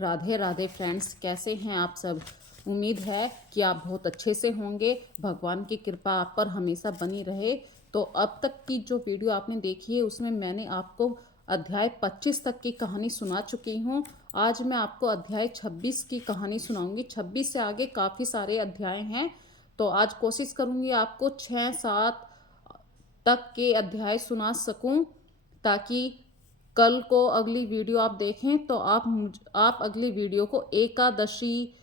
Radhe Radhe friends, कैसे हैं आप सब। उम्मीद है कि आप बहुत अच्छे से होंगे। भगवान की कृपा आप पर हमेशा बनी रहे। तो अब तक की जो वीडियो आपने देखी है उसमें मैंने आपको अध्याय 25 तक की कहानी सुना चुकी हूँ। आज मैं आपको अध्याय 26 की कहानी सुनाऊंगी। 26 से आगे काफ़ी सारे अध्याय हैं, तो आज कोशिश करूँगी आपको 6-7 तक के अध्याय सुना सकूं, ताकि कल को अगली वीडियो आप देखें तो आप अगली वीडियो को एकादशी,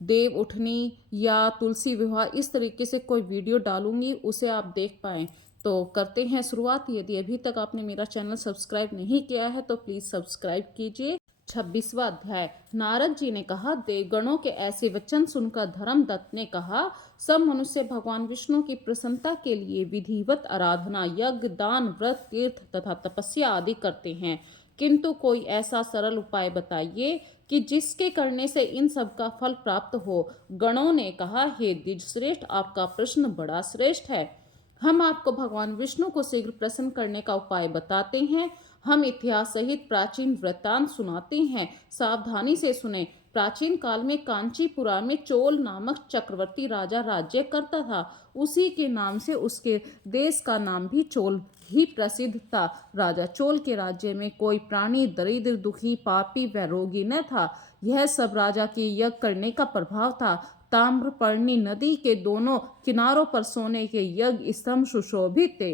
देव उठनी या तुलसी विवाह इस तरीके से कोई वीडियो डालूंगी, उसे आप देख पाएँ। तो करते हैं शुरुआत। यदि अभी तक आपने मेरा चैनल सब्सक्राइब नहीं किया है तो प्लीज़ सब्सक्राइब कीजिए। 26वां अध्याय। नारद जी ने कहा, देवगणों के ऐसे वचन सुनकर धर्मदत्त ने कहा, सब मनुष्य भगवान विष्णु की प्रसन्नता के लिए विधिवत आराधना, यज्ञ, दान, व्रत, तीर्थ तथा तपस्या आदि करते हैं, किंतु कोई ऐसा सरल उपाय बताइए कि जिसके करने से इन सब का फल प्राप्त हो। गणों ने कहा, हे द्विजश्रेष्ठ, आपका प्रश्न बड़ा श्रेष्ठ है। हम आपको भगवान विष्णु को शीघ्र प्रसन्न करने का उपाय बताते हैं। हम इतिहास सहित प्राचीन वृत्तांत सुनाते हैं, सावधानी से सुने। प्राचीन काल में कांचीपुरा में चोल नामक चक्रवर्ती राजा राज्य करता था। उसी के नाम से उसके देश का नाम भी चोल ही प्रसिद्ध था। राजा चोल के राज्य में कोई प्राणी दरिद्र, दुखी, पापी व रोगी न था। यह सब राजा के यज्ञ करने का प्रभाव था। ताम्रपर्णी नदी के दोनों किनारों पर सोने के यज्ञ स्तंभ सुशोभित थे।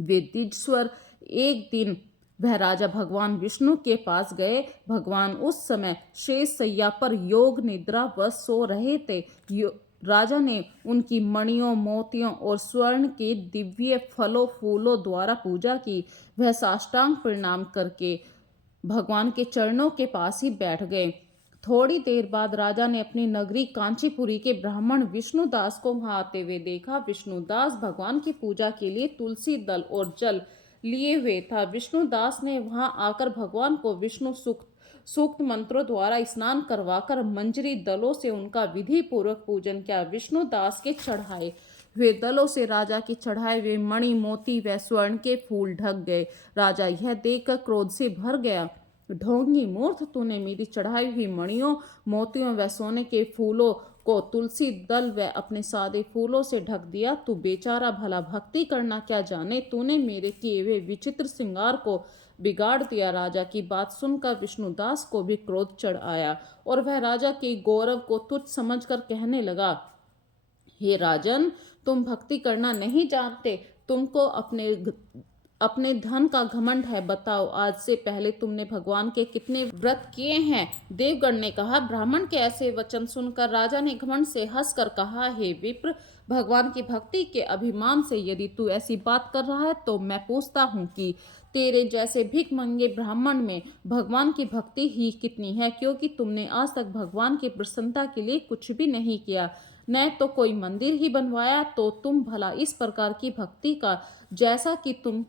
वेदीश्वर एक दिन वह राजा भगवान विष्णु के पास गए। भगवान उस समय शेष सैया पर योग निद्रा वश सो रहे थे। राजा ने उनकी मणियों, मोतियों और स्वर्ण के दिव्य फलों फूलों द्वारा पूजा की। वह साष्टांग प्रणाम करके भगवान के चरणों के पास ही बैठ गए। थोड़ी देर बाद राजा ने अपनी नगरी कांचीपुरी के ब्राह्मण विष्णुदास को वहां आते हुए देखा। विष्णुदास भगवान की पूजा के लिए तुलसी दल और जल लिए हुए था। विष्णुदास ने वहां आकर भगवान को विष्णु सूक्त मंत्रों द्वारा स्नान करवाकर मंजरी दलों से उनका विधि पूर्वक पूजन किया। विष्णुदास के चढ़ाए हुए दलों से राजा के चढ़ाए हुए मणि, मोती व स्वर्ण के फूल ढक गए। राजा यह देखकर क्रोध से भर गया। ढोंगी मूर्ख, तूने मेरी चढ़ाई हुई मणियों, मोतियों व सोने के फूलों को तुलसी दल व अपने सादे फूलों से ढक दिया। तू बेचारा भला भक्ति करना क्या जाने। तूने मेरे किए हुए विचित्र श्रृंगार को बिगाड़ दिया। राजा की बात सुनकर विष्णुदास को भी क्रोध चढ़ आया और वह राजा के गौरव को तुच्छ समझकर कहने लगा, हे राजन, तुम भक्ति करना नहीं जानते। तुमको अपने धन का घमंड है। बताओ, आज से पहले तुमने भगवान के कितने व्रत किए हैं। देवगण ने कहा, ब्राह्मण के ऐसे वचन सुनकर राजा ने घमंड से हंसकर कहा, हे विप्र, भगवान की भक्ति के अभिमान से यदि तू ऐसी बात कर रहा है तो मैं पूछता हूँ कि तेरे जैसे भिखमंगे ब्राह्मण में भगवान की भक्ति ही कितनी है, क्योंकि तुमने आज तक भगवान की प्रसन्नता के लिए कुछ भी नहीं किया, न तो कोई मंदिर ही बनवाया। तो तुम भला इस प्रकार की भक्ति का जैसा कि तुम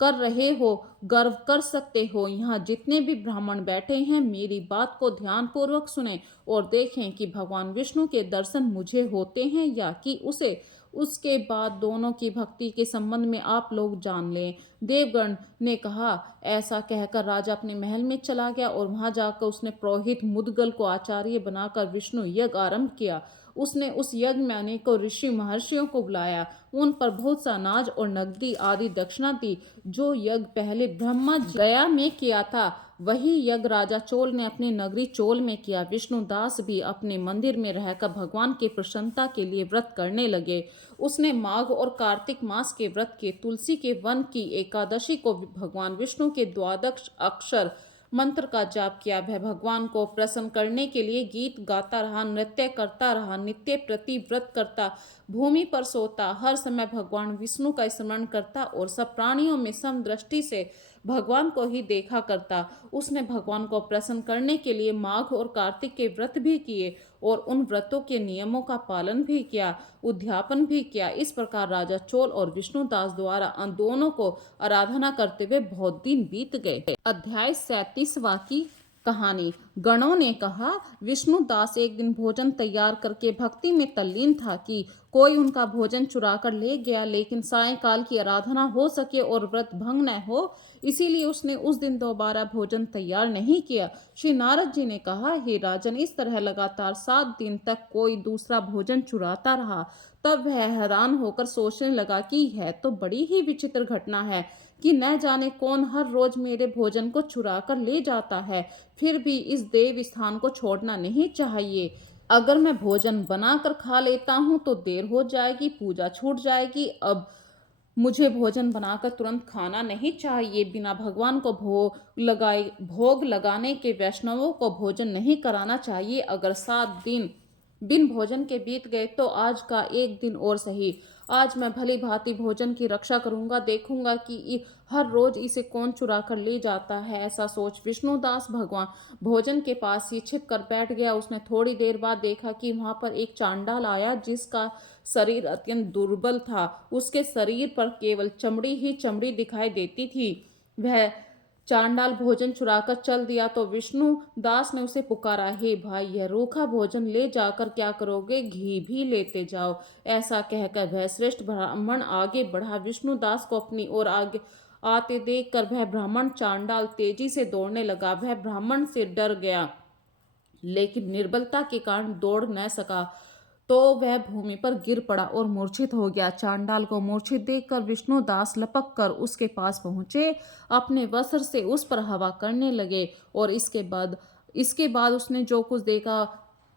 कर रहे हो गर्व कर सकते हो। यहाँ जितने भी ब्राह्मण बैठे हैं मेरी बात को ध्यान पूर्वक सुने और देखें कि भगवान विष्णु के दर्शन मुझे होते हैं या कि उसे। उसके बाद दोनों की भक्ति के संबंध में आप लोग जान लें। देवगण ने कहा। ऐसा कहकर राजा अपने महल में चला गया और वहां जाकर उसने पुरोहित मुदगल को आचार्य बनाकर विष्णु यज्ञ आरंभ किया। उसने उस यज्ञ में अनेकों ऋषि महर्षियों को बुलाया, उन पर बहुत सा अनाज और नकदी आदि दक्षिणा दी। जो यज्ञ पहले ब्रह्मा गया में किया था वही यज्ञ राजा चोल ने अपनी नगरी चोल में किया। विष्णुदास भी अपने मंदिर में रहकर भगवान की प्रसन्नता के लिए व्रत करने लगे। उसने माघ और कार्तिक मास के व्रत के, तुलसी के वन की एकादशी को भगवान विष्णु के द्वादश अक्षर मंत्र का जाप किया। वह भगवान को प्रसन्न करने के लिए गीत गाता रहा, नृत्य करता रहा, नित्य प्रति व्रत करता, भूमि पर सोता, हर समय भगवान विष्णु का स्मरण करता और सब प्राणियों में समदृष्टि से भगवान को ही देखा करता। उसने भगवान को प्रसन्न करने के लिए माघ और कार्तिक के व्रत भी किए और उन व्रतों के नियमों का पालन भी किया, उद्यापन भी किया। इस प्रकार राजा चोल और विष्णुदास द्वारा दोनों को आराधना करते हुए बहुत दिन बीत गए। अध्याय 37वां की कहानी। गणों ने कहा, विष्णुदास एक दिन भोजन तैयार करके भक्ति में तल्लीन था कि कोई उनका भोजन चुरा कर ले गया, लेकिन सायंकाल की आराधना हो सके और व्रत भंग न हो, इसीलिए उसने उस दिन दोबारा भोजन तैयार नहीं किया। श्री नारद जी ने कहा, हे राजन, इस तरह लगातार 7 दिन तक कोई दूसरा भोजन चुराता रहा। तब वह हैरान होकर सोचने लगा कि यह तो बड़ी ही विचित्र घटना है कि न जाने कौन हर रोज मेरे भोजन को चुरा कर ले जाता है। फिर भी इस देव स्थान को छोड़ना नहीं चाहिए। अगर मैं भोजन बनाकर खा लेता हूँ तो देर हो जाएगी, पूजा छूट जाएगी। अब मुझे भोजन बनाकर तुरंत खाना नहीं चाहिए। बिना भगवान को भोग लगाने के वैष्णवों को भोजन नहीं कराना चाहिए। अगर 7 दिन बिन भोजन के बीत गए तो आज का एक दिन और सही। आज मैं भली भांति भोजन की रक्षा करूंगा, देखूंगा कि हर रोज इसे कौन चुरा कर ले जाता है। ऐसा सोच विष्णुदास भगवान भोजन के पास ही छिप कर बैठ गया। उसने थोड़ी देर बाद देखा कि वहां पर एक चांडाल आया, जिसका शरीर अत्यंत दुर्बल था। उसके शरीर पर केवल चमड़ी ही चमड़ी दिखाई देती थी। वह चांडाल भोजन चुराकर चल दिया तो विष्णु दास ने उसे पुकारा, हे भाई, यह रूखा भोजन ले जाकर क्या करोगे? घी भी लेते जाओ। ऐसा कहकर वह श्रेष्ठ ब्राह्मण आगे बढ़ा। विष्णुदास को अपनी ओर आगे आते देखकर वह ब्राह्मण चांडाल तेजी से दौड़ने लगा। वह ब्राह्मण से डर गया, लेकिन निर्बलता के कारण दौड़ न सका, तो वह भूमि पर गिर पड़ा और मूर्छित हो गया। चांडाल को मूर्छित देखकर विष्णुदास लपक कर उसके पास पहुंचे, अपने वस्त्र से उस पर हवा करने लगे और इसके बाद उसने जो कुछ देखा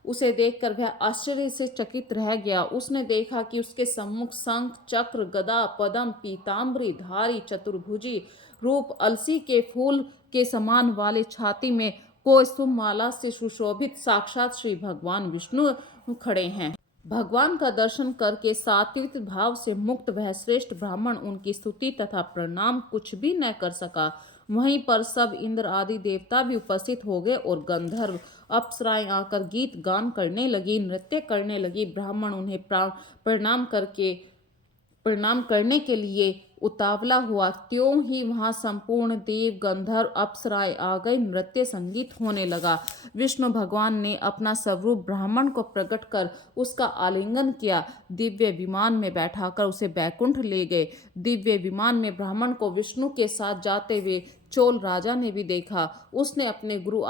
उसे देखकर वह आश्चर्य से चकित रह गया। उसने देखा कि उसके सम्मुख शंख, चक्र, गदा, पद्म, पीताम्बरी धारी चतुर्भुजी रूप अलसी के फूल के समान वाले छाती में कौस्तुभ माला से सुशोभित साक्षात श्री भगवान विष्णु खड़े हैं। भगवान का दर्शन करके सात्विक भाव से मुक्त वह श्रेष्ठ ब्राह्मण उनकी स्तुति तथा प्रणाम कुछ भी न कर सका। वहीं पर सब इंद्र आदि देवता भी उपस्थित हो गए और गंधर्व अप्सराएं आकर गीत गान करने लगी, नृत्य करने लगी। ब्राह्मण उन्हें प्रणाम करने के लिए उतावला हुआ, त्यों ही वहां संपूर्ण देव, गंधर्व, अप्सराएं आ गए। नृत्य संगीत होने लगा। विष्णु भगवान ने अपना स्वरूप ब्राह्मण को प्रकट कर उसका आलिंगन किया। दिव्य विमान में बैठाकर उसे बैकुंठ ले गए। दिव्य विमान में ब्राह्मण को विष्णु के साथ जाते हुए चोल राजा ने भी देखा। उसने अपने गुरु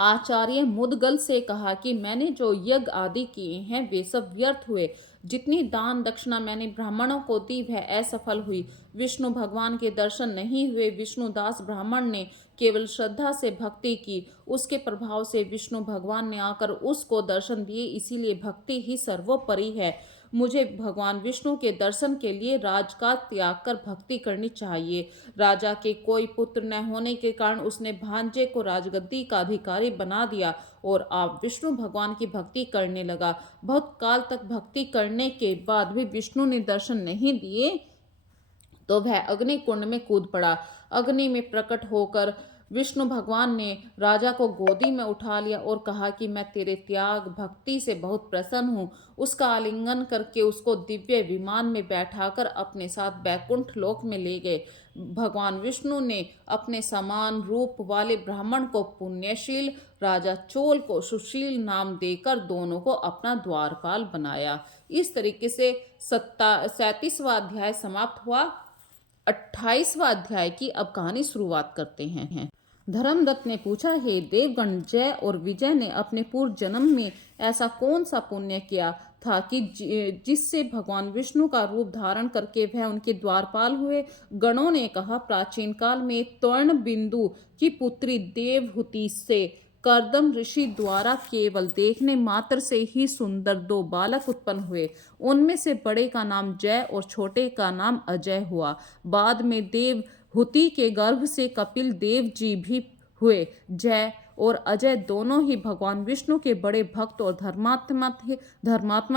आचार्य मुदगल से कहा कि मैंने जो यज्ञ आदि किए हैं वे सब व्यर्थ हुए। जितनी दान दक्षिणा मैंने ब्राह्मणों को दी वह असफल हुई। विष्णु भगवान के दर्शन नहीं हुए। विष्णुदास ब्राह्मण ने केवल श्रद्धा से भक्ति की। उसके प्रभाव से विष्णु भगवान ने आकर उसको दर्शन दिए। इसीलिए भक्ति ही सर्वोपरि है। मुझे भगवान विष्णु के दर्शन के लिए राज का त्याग कर भक्ति करनी चाहिए। राजा के कोई पुत्र न होने के कारण उसने भांजे को राजगद्दी का अधिकारी बना दिया और आप विष्णु भगवान की भक्ति करने लगा। बहुत काल तक भक्ति करने के बाद भी विष्णु ने दर्शन नहीं दिए तो वह अग्नि कुंड में कूद पड़ा। अग्नि में प्रकट होकर विष्णु भगवान ने राजा को गोदी में उठा लिया और कहा कि मैं तेरे त्याग भक्ति से बहुत प्रसन्न हूँ। उसका आलिंगन करके उसको दिव्य विमान में बैठाकर अपने साथ बैकुंठ लोक में ले गए। भगवान विष्णु ने अपने समान रूप वाले ब्राह्मण को पुण्यशील, राजा चोल को सुशील नाम देकर दोनों को अपना द्वारपाल बनाया। इस तरीके से 37वां अध्याय समाप्त हुआ। 28वां अध्याय की अब कहानी शुरुआत करते हैं। धर्मदत्त ने पूछा, हे देवगण, जय और विजय ने अपने पूर्व जन्म में ऐसा कौन सा पुण्य किया था कि जिससे भगवान विष्णु का रूप धारण करके वह उनके द्वारपाल हुए? गणों ने कहा, प्राचीन काल में त्वर्ण बिंदु की पुत्री देवहूति से कर्दम ऋषि द्वारा केवल देखने मात्र से ही सुंदर 2 बालक उत्पन्न हुए। उनमें से बड़े का नाम जय और छोटे का नाम अजय हुआ। बाद में देवहूति के गर्भ से कपिल देव जी भी हुए। जय और अजय दोनों ही भगवान विष्णु के बड़े भक्त और धर्मात्मा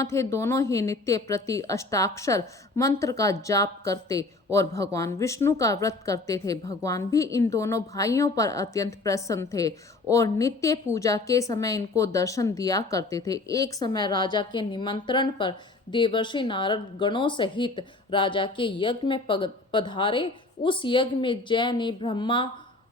थे। दोनों ही नित्य प्रति अष्टाक्षर मंत्र का जाप करते और भगवान विष्णु का व्रत करते थे। भगवान भी इन दोनों भाइयों पर अत्यंत प्रसन्न थे और नित्य पूजा के समय इनको दर्शन दिया करते थे। एक समय राजा के निमंत्रण पर देवर्षि नारद गणों सहित राजा के यज्ञ में पधारे। उस यज्ञ में जय ने ब्रह्मा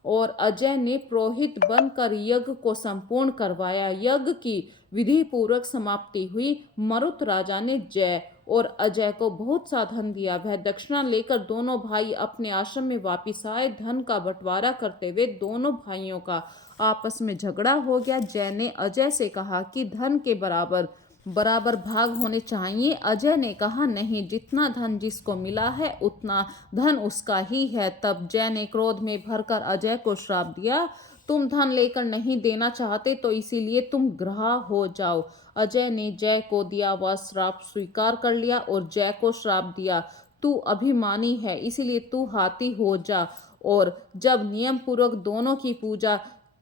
और अजय ने पुरोहित बनकर यज्ञ को संपूर्ण करवाया। यज्ञ की विधि पूर्वक समाप्ति हुई। मरुत राजा ने जय और अजय को बहुत सा धन दिया। वह दक्षिणा लेकर दोनों भाई अपने आश्रम में वापिस आए। धन का बंटवारा करते हुए दोनों भाइयों का आपस में झगड़ा हो गया। जय ने अजय से कहा कि धन के बराबर बराबर भाग होने चाहिए। अजय ने कहा नहीं, जितना धन जिसको मिला है उतना धन उसका ही है। तब जय ने क्रोध में भरकर अजय को श्राप दिया, तुम धन लेकर नहीं देना चाहते तो इसीलिए तुम ग्रहा हो जाओ। अजय ने जय को दिया वह श्राप स्वीकार कर लिया और जय को श्राप दिया, तू अभिमानी है इसीलिए तू हाथी हो जा। और जब नियम पूर्वक दोनों की पूजा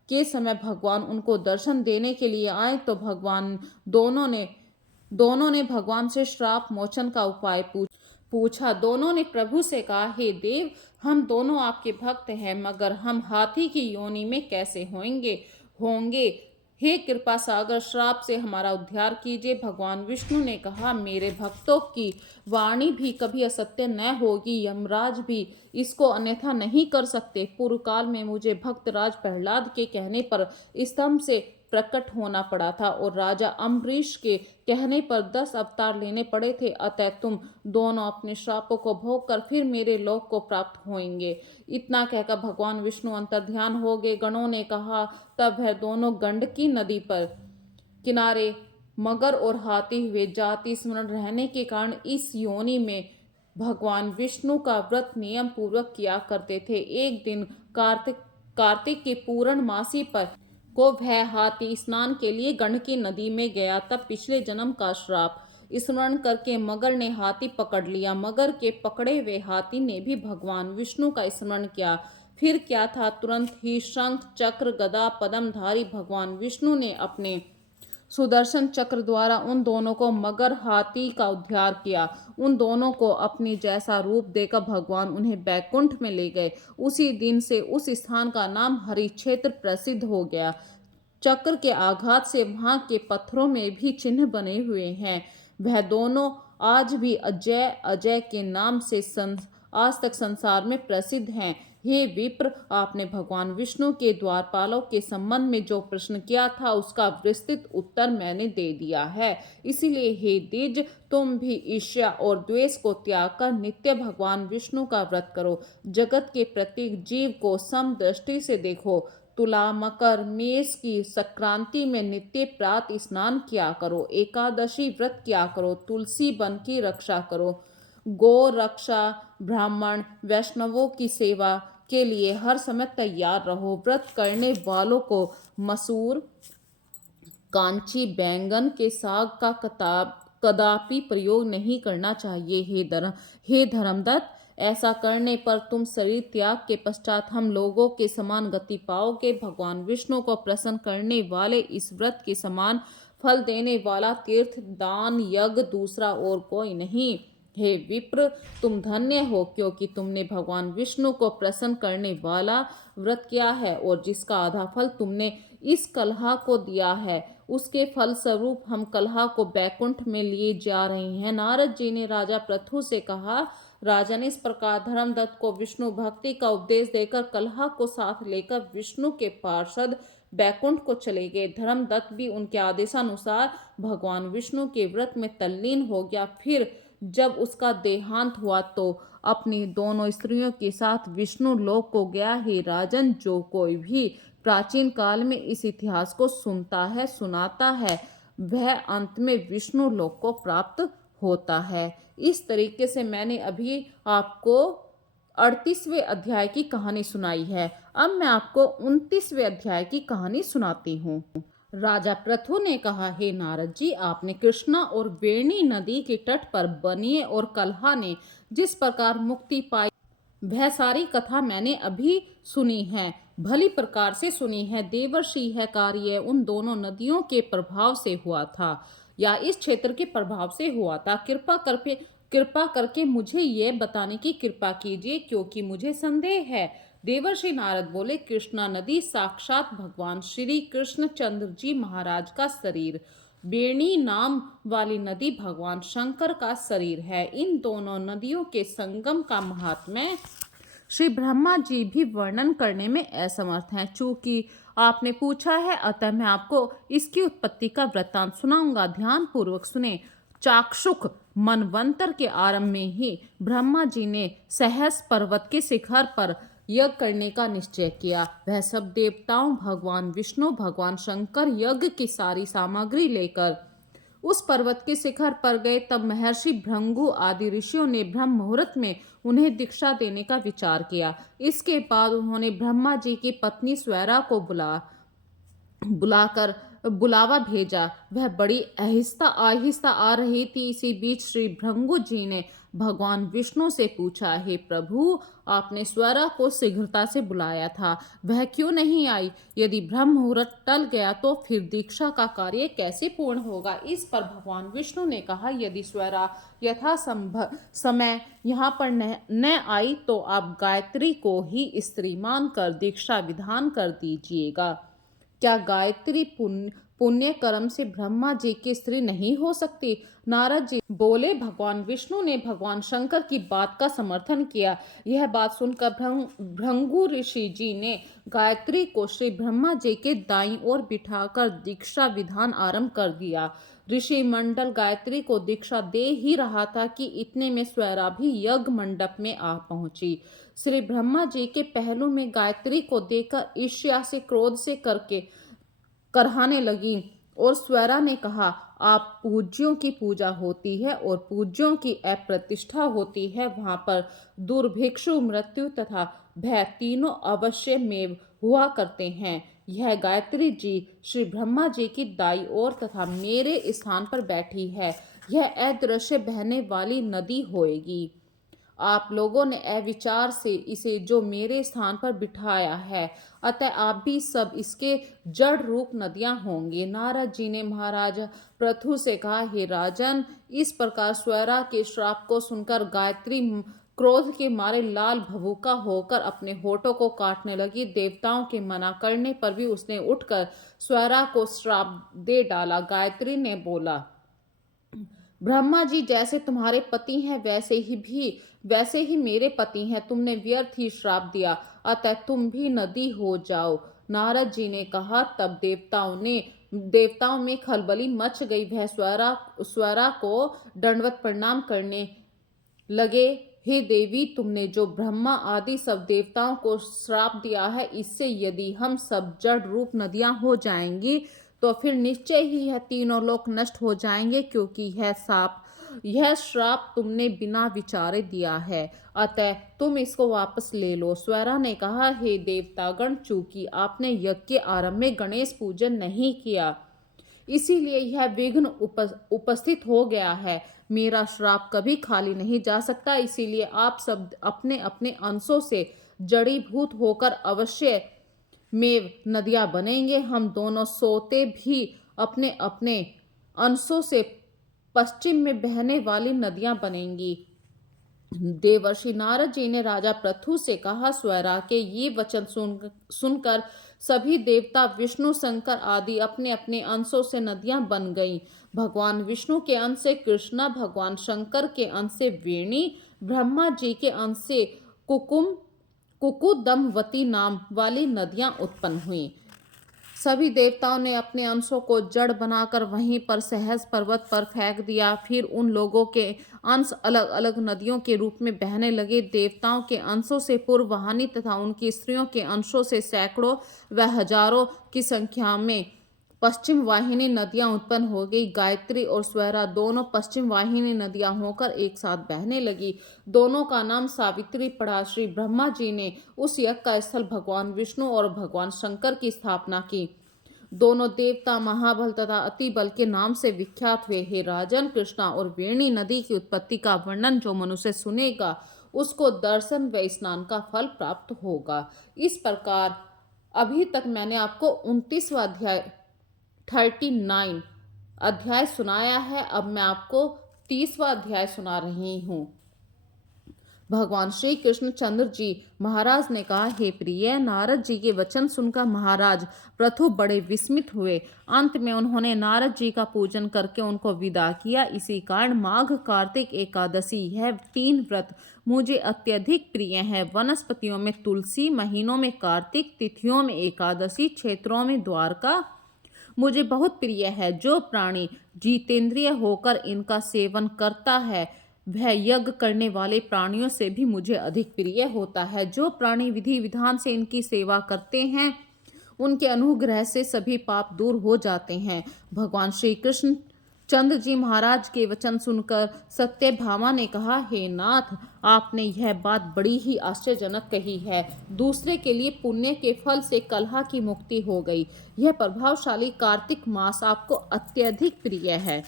के समय भगवान उनको दर्शन देने के लिए आए तो भगवान दोनों ने भगवान से श्राप मोचन का उपाय पूछा। दोनों ने प्रभु से कहा, हे देव, हम दोनों आपके भक्त हैं, मगर हम हाथी की योनि में कैसे होंगे। हे कृपा सागर, श्राप से हमारा उद्धार कीजिए। भगवान विष्णु ने कहा, मेरे भक्तों की वाणी भी कभी असत्य न होगी, यमराज भी इसको अन्यथा नहीं कर सकते। पूर्व काल में मुझे भक्तराज प्रहलाद के कहने पर स्तंभ से प्रकट होना पड़ा था और राजा अम्बरीश के कहने पर 10 अवतार लेने पड़े थे। अतः तुम दोनों अपने श्रापों को भोग कर फिर मेरे लोक को प्राप्त होंगे। इतना कहकर भगवान विष्णु अंतर्ध्यान हो गए। गणों ने कहा, तब वह दोनों गंडकी नदी पर किनारे मगर और हाथी हुए। जाति स्मरण रहने के कारण इस योनि में भगवान विष्णु का व्रत नियम पूर्वक किया करते थे। एक दिन कार्तिक की पूर्णमासी पर को वह हाथी स्नान के लिए गंडकी नदी में गया। तब पिछले जन्म का श्राप स्मरण करके मगर ने हाथी पकड़ लिया। मगर के पकड़े हुए हाथी ने भी भगवान विष्णु का स्मरण किया। फिर क्या था, तुरंत ही शंख चक्र गदा पद्मधारी भगवान विष्णु ने अपने सुदर्शन चक्र द्वारा उन दोनों को मगर हाथी का उद्धार किया। उन दोनों को अपनी जैसा रूप देकर भगवान उन्हें बैकुंठ में ले गए। उसी दिन से उस स्थान का नाम हरिक्षेत्र प्रसिद्ध हो गया। चक्र के आघात से वहां के पत्थरों में भी चिन्ह बने हुए हैं। वह दोनों आज भी अजय अजय के नाम से आज तक संसार में प्रसिद्ध हैं। हे विप्र, आपने भगवान विष्णु के द्वारपालों के संबंध में जो प्रश्न किया था उसका विस्तृत उत्तर मैंने दे दिया है। इसीलिए हे द्विज, तुम भी ईर्ष्या और द्वेष को त्याग कर नित्य भगवान विष्णु का व्रत करो। जगत के प्रत्येक जीव को समदृष्टि से देखो। तुला मकर मेष की संक्रांति में नित्य प्रातः स्नान किया करो। एकादशी व्रत किया करो। तुलसी वन की रक्षा करो। गो रक्षा, ब्राह्मण वैष्णवों की सेवा के लिए हर समय तैयार रहो। व्रत करने वालों को मसूर, कांची, बैंगन के साग का कदापि प्रयोग नहीं करना चाहिए। हे धर्मदत्त, ऐसा करने पर तुम शरीर त्याग के पश्चात हम लोगों के समान गति पाओगे। भगवान विष्णु को प्रसन्न करने वाले इस व्रत के समान फल देने वाला तीर्थ, दान, यज्ञ दूसरा और कोई नहीं। हे विप्र, तुम धन्य हो, क्योंकि तुमने भगवान विष्णु को प्रसन्न करने वाला व्रत किया है और जिसका आधा फल तुमने इस कलहा को दिया है। उसके फल स्वरूप हम कलहा को बैकुंठ में लिए जा रहे हैं। नारद जी ने राजा पृथु से कहा, राजा ने इस प्रकार धर्मदत्त को विष्णु भक्ति का उपदेश देकर कलहा को साथ लेकर विष्णु के पार्षद बैकुंठ को चले गए। धर्मदत्त भी उनके आदेशानुसार भगवान विष्णु के व्रत में तल्लीन हो गया। फिर जब उसका देहांत हुआ तो अपनी दोनों स्त्रियों के साथ विष्णु लोक को गया। हे राजन, जो कोई भी प्राचीन काल में इस इतिहास को सुनता है, सुनाता है, वह अंत में विष्णु लोक को प्राप्त होता है। इस तरीके से मैंने अभी आपको 38वें अध्याय की कहानी सुनाई है। अब मैं आपको 29वें अध्याय की कहानी सुनाती हूँ। राजा पृथु ने कहा, हे नारद जी, आपने कृष्णा और वेणी नदी के तट पर बनिए और कलहा ने जिस प्रकार मुक्ति पाई वह सारी कथा मैंने अभी सुनी है, भली प्रकार से सुनी है। देवर्षि है कार्य उन दोनों नदियों के प्रभाव से हुआ था या इस क्षेत्र के प्रभाव से हुआ था। कृपा करके मुझे ये बताने की कृपा कीजिए, क्योंकि मुझे संदेह है। देवर्षि नारद बोले, कृष्णा नदी साक्षात भगवान श्री कृष्णचंद्र जी महाराज का शरीर, बेणी नाम वाली नदी भगवान शंकर का शरीर है। इन दोनों नदियों के संगम का महात्म्य श्री ब्रह्मा जी भी वर्णन करने में असमर्थ हैं। चूंकि आपने पूछा है, अतः मैं आपको इसकी उत्पत्ति का वृत्तांत सुनाऊंगा। ध्यान पूर्वक सुने। चाक्षुष मनवंतर के आरंभ में ही ब्रह्मा जी ने सहस पर्वत के शिखर पर यज्ञ करने का निश्चय किया। वह सब देवताओं, भगवान विष्णु, भगवान शंकर यज्ञ की सारी सामग्री लेकर उस पर्वत के शिखर पर गए। तब महर्षि भृंगु आदि ऋषियों ने ब्रह्म मुहूर्त में उन्हें दीक्षा देने का विचार किया। इसके बाद उन्होंने ब्रह्मा जी की पत्नी स्वैरा को बुलाकर बुलावा भेजा। वह बड़ी आहिस्ता आहिस्ता आ रही थी। इसी बीच श्री भृंगु जी ने भगवान विष्णु से पूछा, हे प्रभु, आपने स्वरा को शीघ्रता से बुलाया था, वह क्यों नहीं आई? यदि ब्रह्म मुहूर्त टल गया तो फिर दीक्षा का कार्य कैसे पूर्ण होगा? इस पर भगवान विष्णु ने कहा, यदि स्वरा यथा समय यहाँ पर न आई तो आप गायत्री को ही स्त्री मानकर दीक्षा विधान कर दीजिएगा। क्या गायत्री पुण्य कर्म से ब्रह्मा जी की स्त्री नहीं हो सकती? नारद जी बोले। भगवान विष्णु ने भगवान शंकर की बात का समर्थन किया। यह बात सुनकर भृंगु ऋषि जी ने गायत्री को श्री ब्रह्मा जी के दाईं ओर बिठाकर दीक्षा विधान आरंभ कर दिया। ऋषि मंडल गायत्री को दीक्षा दे ही रहा था कि इतने में स्वैरा भी यज्ञ मंडप में आ पहुंची। श्री ब्रह्मा जी के पहलू में गायत्री को देखकर ईर्ष्या से, क्रोध से करहाने लगी और स्वैरा ने कहा, आप पूज्यों की पूजा होती है और पूज्यों की अप्रतिष्ठा होती है, वहां पर दुर्भिक्षु, मृत्यु तथा भय तीनों अवश्य में हुआ करते हैं। यह गायत्री जी श्री ब्रह्मा जी की दाई ओर तथा मेरे स्थान पर बैठी है। यह अदृश्य बहने वाली नदी होएगी। आप लोगों ने अविचार से इसे जो मेरे स्थान पर बिठाया है, अतः आप भी सब इसके जड़ रूप नदियां होंगे। नारद जी ने महाराज पृथु से कहा, हे राजन, इस प्रकार स्वैरा के श्राप को सुनकर गायत्री क्रोध के मारे लाल भभूका होकर अपने होठों को काटने लगी। देवताओं के मना करने पर भी उसने उठकर स्वैरा को श्राप दे डाला। गायत्री ने बोला, ब्रह्मा जी जैसे तुम्हारे पति हैं वैसे ही मेरे पति हैं। तुमने व्यर्थ ही श्राप दिया, अतः तुम भी नदी हो जाओ। नारद जी ने कहा। तब देवताओं में खलबली मच गई। वह स्वरा को दंडवत प्रणाम करने लगे। हे देवी, तुमने जो ब्रह्मा आदि सब देवताओं को श्राप दिया है, इससे यदि हम सब जड़ रूप नदियां हो जाएंगी तो फिर निश्चय ही यह तीनों लोक नष्ट हो जाएंगे, क्योंकि यह श्राप तुमने बिना विचारे दिया है, अतः तुम इसको वापस ले लो। स्वरा ने कहा, हे देवतागण, चूंकि आपने यज्ञ के आरंभ में गणेश पूजन नहीं किया, इसीलिए यह विघ्न उपस्थित हो गया है। मेरा श्राप कभी खाली नहीं जा सकता, इसीलिए आप सब अपने अपने अंशों से जड़ीभूत होकर अवश्य में नदियां बनेंगे। हम दोनों सोते भी अपने अपने अंशों से पश्चिम में बहने वाली नदियां बनेंगी। देवर्षि नारद जी ने राजा पृथु से कहा, स्वरा के ये वचन सुनकर सभी देवता, विष्णु, शंकर आदि अपने अपने अंशों से नदियां बन गईं। भगवान विष्णु के अंश से कृष्णा, भगवान शंकर के अंश से वेणी, ब्रह्मा जी के अंश से कुकुदमवती नाम वाली नदियां उत्पन्न हुई। सभी देवताओं ने अपने अंशों को जड़ बनाकर वहीं पर सहज पर्वत पर फेंक दिया। फिर उन लोगों के अंश अलग अलग नदियों के रूप में बहने लगे। देवताओं के अंशों से पूर्ववाहिनी तथा उनकी स्त्रियों के अंशों से सैकड़ों व हजारों की संख्या में पश्चिम वाहिनी नदियां उत्पन्न हो गई। गायत्री और स्वरा दोनों पश्चिम वाहिनी नदियां होकर एक साथ बहने लगी। दोनों का नाम सावित्री पड़ा। श्री ब्रह्मा जी ने उस यज्ञ का स्थल भगवान विष्णु और भगवान शंकर की स्थापना की। दोनों देवता महाबल तथा अति बल के नाम से विख्यात हुए। हे राजन, कृष्णा और वेणी नदी की उत्पत्ति का वर्णन जो मनुष्य सुनेगा, उसको दर्शन व स्नान का फल प्राप्त होगा। इस प्रकार अभी तक मैंने आपको 29वां अध्याय 39 अध्याय सुनाया है। अब मैं आपको 30वां अध्याय सुना रही हूँ। भगवान श्री कृष्ण चंद्र जी महाराज ने कहा, हे प्रिय, नारद जी के वचन सुनकर महाराज प्रथु बड़े विस्मित हुए। अंत में उन्होंने नारद जी का पूजन करके उनको विदा किया। इसी कारण माघ कार्तिक एकादशी यह 3 व्रत मुझे अत्यधिक प्रिय है। वनस्पतियों में तुलसी, महीनों में कार्तिक, तिथियों में एकादशी, क्षेत्रों में द्वारका मुझे बहुत प्रिय है। जो प्राणी जितेंद्रिय होकर इनका सेवन करता है वह यज्ञ करने वाले प्राणियों से भी मुझे अधिक प्रिय होता है। जो प्राणी विधि विधान से इनकी सेवा करते हैं उनके अनुग्रह से सभी पाप दूर हो जाते हैं। भगवान श्री कृष्ण चंद्र जी महाराज के वचन सुनकर सत्यभामा ने कहा, हे नाथ, आपने यह बात बड़ी ही आश्चर्यजनक कही है। दूसरे के लिए पुण्य के फल से कलह की मुक्ति हो गई। यह प्रभावशाली कार्तिक मास आपको अत्यधिक प्रिय है।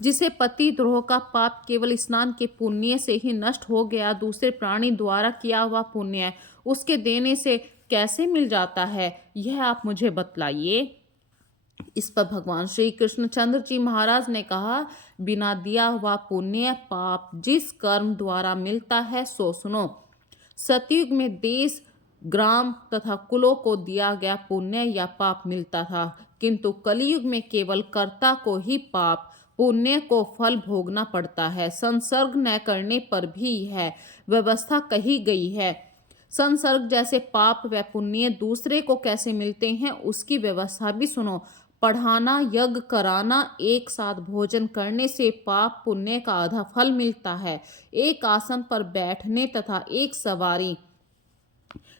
जिसे पति द्रोह का पाप केवल स्नान के पुण्य से ही नष्ट हो गया, दूसरे प्राणी द्वारा किया हुआ पुण्य उसके देने से कैसे मिल जाता है, यह आप मुझे बतलाइए। इस पर भगवान श्री कृष्णचंद्र जी महाराज ने कहा, बिना दिया हुआ पुण्य पाप जिस कर्म द्वारा मिलता है सो सुनो। सतयुग में देश, ग्राम तथा कुलों को दिया गया पुण्य या पाप मिलता था, किंतु कलयुग में केवल कर्ता को ही पाप पुण्य को फल भोगना पड़ता है। संसर्ग न करने पर भी यह व्यवस्था कही गई है। संसर्ग जैसे पाप व पुण्य दूसरे को कैसे मिलते हैं उसकी व्यवस्था भी सुनो। पढ़ाना, यज्ञ कराना, एक साथ भोजन करने से पाप पुण्य का आधा फल मिलता है। एक आसन पर बैठने तथा एक सवारी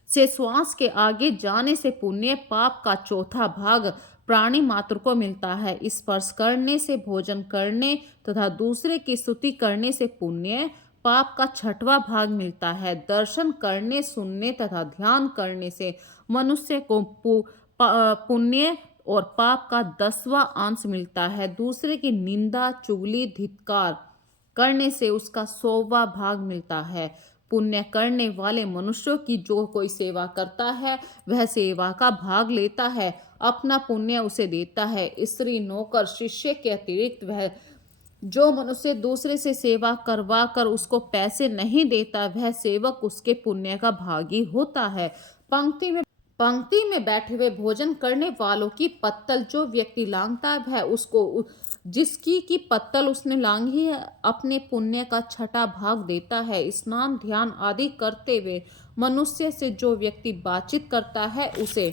से श्वास के आगे जाने से पुण्य पाप का चौथा भाग प्राणी मात्र को मिलता है। स्पर्श करने से, भोजन करने तथा दूसरे की स्तुति करने से पुण्य पाप का 6वां भाग मिलता है। दर्शन करने, सुनने तथा ध्यान करने से मनुष्य को पुण्य और पाप का 10वां अंश मिलता है। दूसरे की निंदा, चुगली, धिक्कार करने से उसका 100वां भाग मिलता है। पुण्य करने वाले मनुष्यों की जो कोई सेवा करता है वह सेवा का भाग लेता है, अपना पुण्य उसे देता है। स्त्री, नौकर, शिष्य के अतिरिक्त वह जो मनुष्य दूसरे से सेवा करवा कर उसको पैसे नहीं देता वह सेवक उसके पुण्य का भागी होता है। पंक्ति में बैठे हुए भोजन करने वालों की पत्तल जो व्यक्ति लांघता है वह उसको जिसकी की पत्तल उसने लांघी है अपने पुण्य का 6वां भाग देता है। स्नान, ध्यान आदि करते हुए मनुष्य से जो व्यक्ति बातचीत करता है, उसे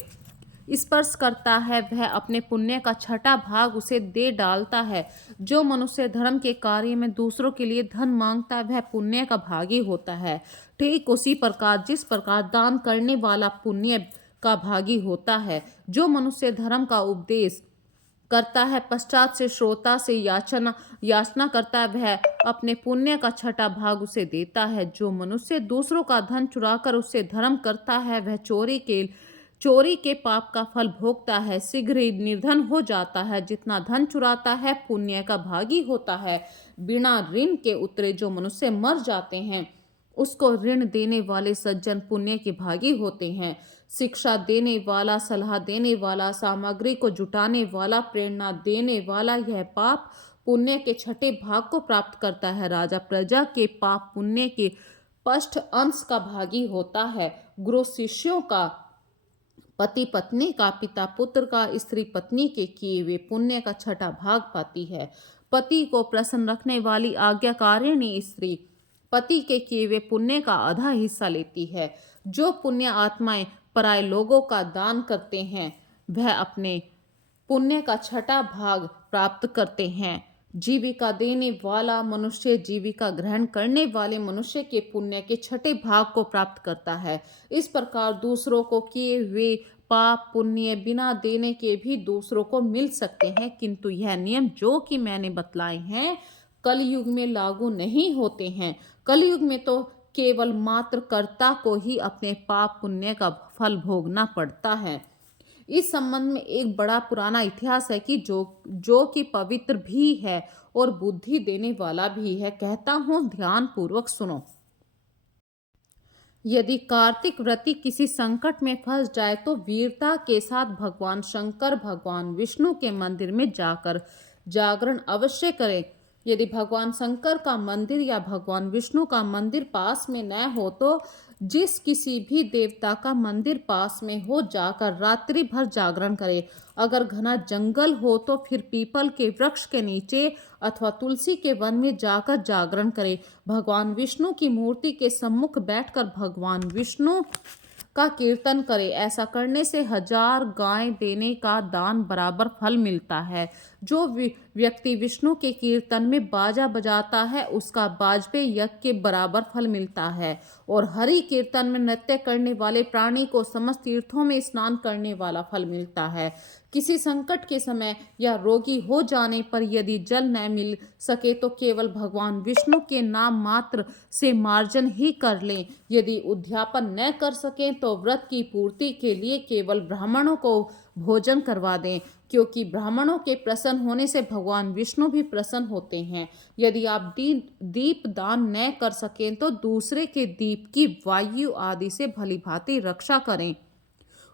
स्पर्श करता है, वह अपने पुण्य का 6वां भाग उसे दे डालता है। जो मनुष्य धर्म के कार्य में दूसरों के लिए धन मांगता है वह पुण्य का भागी होता है। ठीक उसी प्रकार जिस प्रकार दान करने वाला पुण्य का भागी होता है। जो मनुष्य धर्म का उपदेश करता है पश्चात से श्रोता से याचना करता है वह अपने पुण्य का 6वां भाग उसे देता है। जो मनुष्य दूसरों का धन चुराकर उससे धर्म करता है वह चोरी के पाप का फल भोगता है, शीघ्र ही निर्धन हो जाता है। जितना धन चुराता है पुण्य का भागी होता है। बिना ऋण के उतरे जो मनुष्य मर जाते हैं उसको ऋण देने वाले सज्जन पुण्य के भागी होते हैं। शिक्षा देने वाला, सलाह देने वाला, सामग्री को जुटाने वाला, प्रेरणा देने वाला यह पाप पुण्य के 6ठे भाग को प्राप्त करता है। राजा प्रजा के पाप पुण्य के 5ठ अंश का भागी होता है। गुरु शिष्यों का, पति पत्नी का, पिता पुत्र का, स्त्री पत्नी के किए हुए पुण्य का 6वां भाग पाती है। पति को प्रसन्न रखने वाली आज्ञाकारिणी स्त्री पति के किए हुए पुण्य का आधा हिस्सा लेती है। जो पुण्य आत्माएं पराये लोगों का दान करते हैं वह अपने पुण्य का 6वां भाग प्राप्त करते हैं। जीविका देने वाला मनुष्य जीविका ग्रहण करने वाले मनुष्य के पुण्य के 6ठे भाग को प्राप्त करता है। इस प्रकार दूसरों को किए हुए पाप पुण्य बिना देने के भी दूसरों को मिल सकते हैं, किंतु यह नियम जो कि मैंने बतलाए हैं कलयुग में लागू नहीं होते हैं। कलयुग में तो केवल मात्र कर्ता को ही अपने पाप पुण्य का फल भोगना पड़ता है। इस संबंध में एक बड़ा पुराना इतिहास है कि जो कि पवित्र भी है और बुद्धि देने वाला भी है। कहता हूँ, ध्यान पूर्वक सुनो। यदि कार्तिक व्रती किसी संकट में फंस जाए तो वीरता के साथ भगवान शंकर, भगवान विष्णु के मंदिर में जाकर जागरण अवश्य करे। यदि भगवान शंकर का मंदिर या भगवान विष्णु का मंदिर पास में न हो तो जिस किसी भी देवता का मंदिर पास में हो जाकर रात्रि भर जागरण करे। अगर घना जंगल हो तो फिर पीपल के वृक्ष के नीचे अथवा तुलसी के वन में जाकर जागरण करे। भगवान विष्णु की मूर्ति के सम्मुख बैठकर भगवान विष्णु का कीर्तन करे। ऐसा करने से 1000 गाय देने का दान बराबर फल मिलता है। जो व्यक्ति विष्णु के कीर्तन में बाजा बजाता है उसका बाजपे यज्ञ के बराबर फल मिलता है। और हरि कीर्तन में नृत्य करने वाले प्राणी को समस्त तीर्थों में स्नान करने वाला फल मिलता है। किसी संकट के समय या रोगी हो जाने पर यदि जल न मिल सके तो केवल भगवान विष्णु के नाम मात्र से मार्जन ही कर लें। यदि उद्यापन न कर सकें तो व्रत की पूर्ति के लिए केवल ब्राह्मणों को भोजन करवा दें, क्योंकि ब्राह्मणों के प्रसन्न होने से भगवान विष्णु भी प्रसन्न होते हैं। यदि आप दीप दान न कर सकें तो दूसरे के दीप की वायु आदि से भलीभांति रक्षा करें।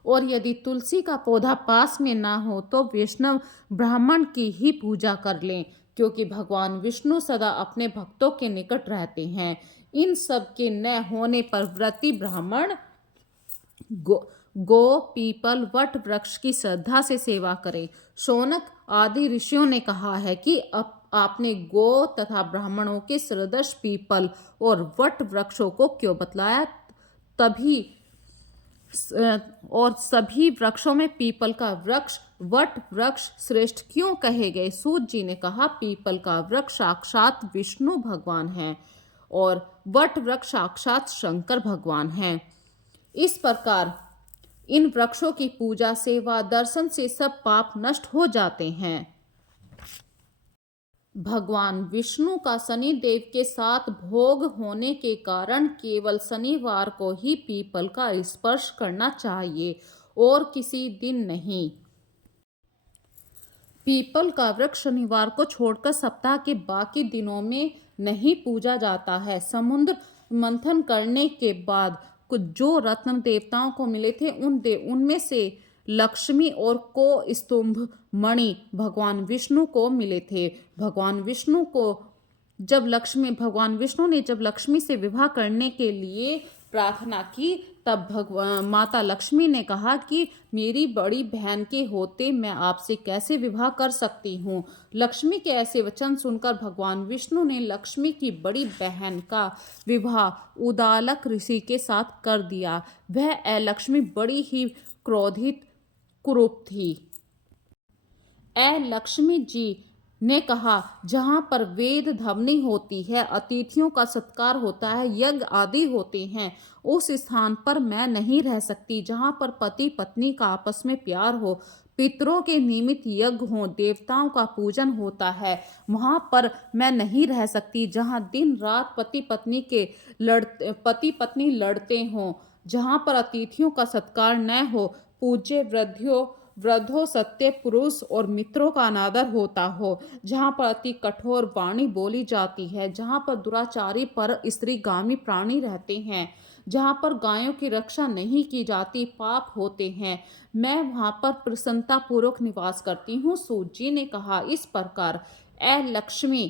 और यदि तुलसी का पौधा पास में ना हो तो वैष्णव ब्राह्मण की ही पूजा कर लें, क्योंकि भगवान विष्णु सदा अपने भक्तों के निकट रहते हैं। इन सब के न होने पर व्रती ब्राह्मण गो पीपल वट वृक्ष की श्रद्धा से सेवा करें। शौनक आदि ऋषियों ने कहा है कि आपने गो तथा ब्राह्मणों के सदृश पीपल और वट वृक्षों को क्यों बतलाया, तभी और सभी वृक्षों में पीपल का वृक्ष वट वृक्ष श्रेष्ठ क्यों कहे गए। सूत जी ने कहा, पीपल का वृक्ष साक्षात विष्णु भगवान है और वट वृक्ष साक्षात शंकर भगवान हैं। इस प्रकार इन वृक्षों की पूजा सेवा दर्शन से सब पाप नष्ट हो जाते हैं। भगवान विष्णु का शनिदेव के साथ भोग होने के कारण केवल शनिवार को ही पीपल का स्पर्श करना चाहिए और किसी दिन नहीं। पीपल का वृक्ष शनिवार को छोड़कर सप्ताह के बाकी दिनों में नहीं पूजा जाता है। समुद्र मंथन करने के बाद कुछ जो रत्न देवताओं को मिले थे उनमें से लक्ष्मी और को स्तंभ मणि भगवान विष्णु को मिले थे। भगवान विष्णु ने जब लक्ष्मी से विवाह करने के लिए प्रार्थना की तब माता लक्ष्मी ने कहा कि मेरी बड़ी बहन के होते मैं आपसे कैसे विवाह कर सकती हूँ। लक्ष्मी के ऐसे वचन सुनकर भगवान विष्णु ने लक्ष्मी की बड़ी बहन का विवाह उदालक ऋषि के साथ कर दिया। वह लक्ष्मी बड़ी ही क्रोधित कुरूप थी। लक्ष्मी जी ने कहा, जहाँ पर वेद ध्वनि होती है, अतिथियों का सत्कार होता है, यज्ञ आदि होते हैं, उस स्थान पर मैं नहीं रह सकती। जहाँ पर पति पत्नी का आपस में प्यार हो, पितरों के निमित्त यज्ञ हो, देवताओं का पूजन होता है, वहाँ पर मैं नहीं रह सकती। जहाँ दिन रात पति पत्नी लड़ते हों, जहाँ पर अतिथियों का सत्कार न हो, पूज्य वृद्धों सत्य पुरुष और मित्रों का अनादर होता हो, जहाँ पर अति कठोर वाणी बोली जाती है, जहाँ पर दुराचारी पर स्त्रीगामी प्राणी रहते हैं, जहाँ पर गायों की रक्षा नहीं की जाती, पाप होते हैं, मैं वहाँ पर प्रसन्नता पूर्वक निवास करती हूँ। सूत जी ने कहा, इस प्रकार लक्ष्मी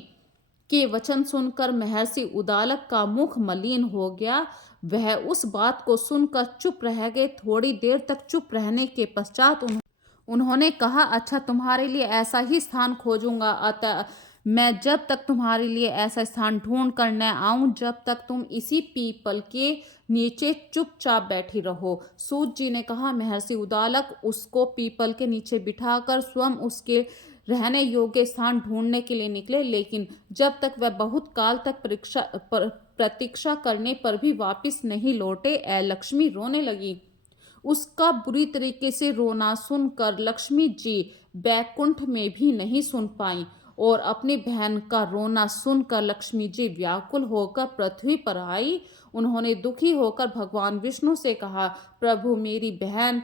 के वचन सुनकर महर्षि उदालक का मुख मलिन हो गया। वह उस बात को सुनकर चुप रह गए। थोड़ी देर तक चुप रहने के पश्चात उन्होंने कहा, अच्छा, तुम्हारे लिए ऐसा ही स्थान खोजूंगा। अतः मैं जब तक तुम्हारे लिए ऐसा स्थान ढूंढ कर न आऊं, जब तक तुम इसी पीपल के नीचे चुपचाप बैठी रहो। सूत जी ने कहा, महर्षि उदालक उसको पीपल के नीचे बिठाकर स्वयं उसके रहने योग्य स्थान ढूंढने के लिए निकले, लेकिन जब तक वह बहुत काल तक प्रतीक्षा करने पर भी वापस नहीं लौटे, लक्ष्मी रोने लगी। उसका बुरी तरीके से रोना सुनकर लक्ष्मी जी बैकुंठ में भी नहीं सुन पाई और अपनी बहन का रोना सुनकर लक्ष्मी जी व्याकुल होकर पृथ्वी पर आई। उन्होंने दुखी होकर भगवान विष्णु से कहा, प्रभु, मेरी बहन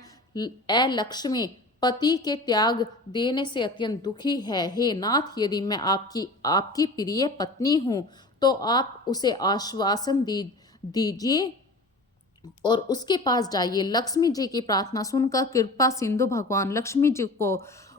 लक्ष्मी पति के त्याग देने से अत्यंत दुखी है। हे नाथ, यदि मैं आपकी प्रिय पत्नी हूँ तो आप उसे आश्वासन दीजिए और उसके पास जाइए। लक्ष्मी जी की प्रार्थना सुनकर कृपा सिंधु भगवान लक्ष्मी जी को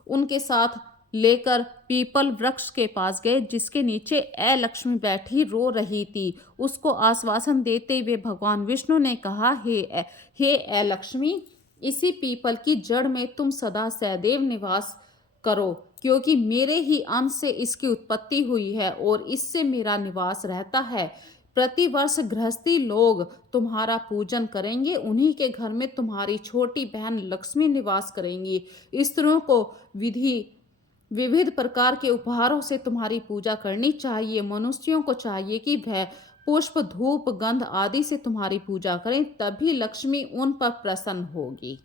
उनके साथ लेकर पीपल वृक्ष के पास गए जिसके नीचे ए लक्ष्मी बैठी रो रही थी। उसको आश्वासन देते हुए भगवान विष्णु ने कहा, हे ए लक्ष्मी, इसी पीपल की जड़ में तुम सदा सदैव निवास करो, क्योंकि मेरे ही अंश से इसकी उत्पत्ति हुई है और इससे मेरा निवास रहता है। प्रतिवर्ष गृहस्थी लोग तुम्हारा पूजन करेंगे, उन्हीं के घर में तुम्हारी छोटी बहन लक्ष्मी निवास करेंगी। स्त्रियों को विविध प्रकार के उपहारों से तुम्हारी पूजा करनी चाहिए। मनुष्यों को चाहिए कि वह पुष्प, धूप, गंध आदि से तुम्हारी पूजा करें, तभी लक्ष्मी उन पर प्रसन्न होगी।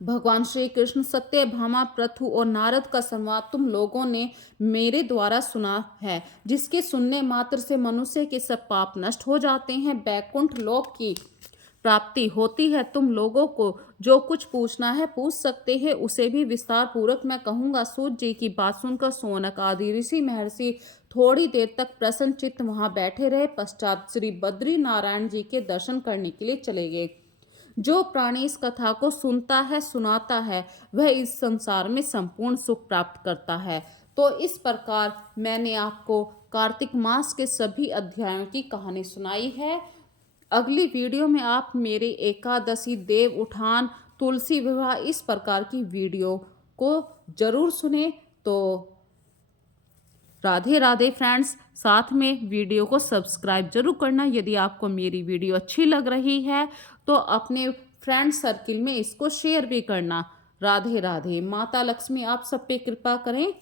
भगवान श्री कृष्ण, सत्यभामा, पृथु और नारद का संवाद तुम लोगों ने मेरे द्वारा सुना है, जिसके सुनने मात्र से मनुष्य के सब पाप नष्ट हो जाते हैं, बैकुंठ लोक की प्राप्ति होती है। तुम लोगों को जो कुछ पूछना है पूछ सकते हैं, उसे भी विस्तार पूर्वक मैं कहूँगा। सूत जी की बात सुनकर सोनक आदि ऋषि महर्षि थोड़ी देर तक प्रसन्न चित्त वहां बैठे रहे। पश्चात श्री बद्री नारायण जी के दर्शन करने के लिए चले गए। जो प्राणी इस कथा को सुनता है, सुनाता है, वह इस संसार में संपूर्ण सुख प्राप्त करता है। तो इस प्रकार मैंने आपको कार्तिक मास के सभी अध्यायों की कहानी सुनाई है। अगली वीडियो में आप मेरे एकादशी, देव उठान, तुलसी विवाह, इस प्रकार की वीडियो को जरूर सुने। तो राधे राधे फ्रेंड्स, साथ में वीडियो को सब्सक्राइब जरूर करना। यदि आपको मेरी वीडियो अच्छी लग रही है तो अपने फ्रेंड सर्किल में इसको शेयर भी करना। राधे राधे। माता लक्ष्मी आप सब पे कृपा करें।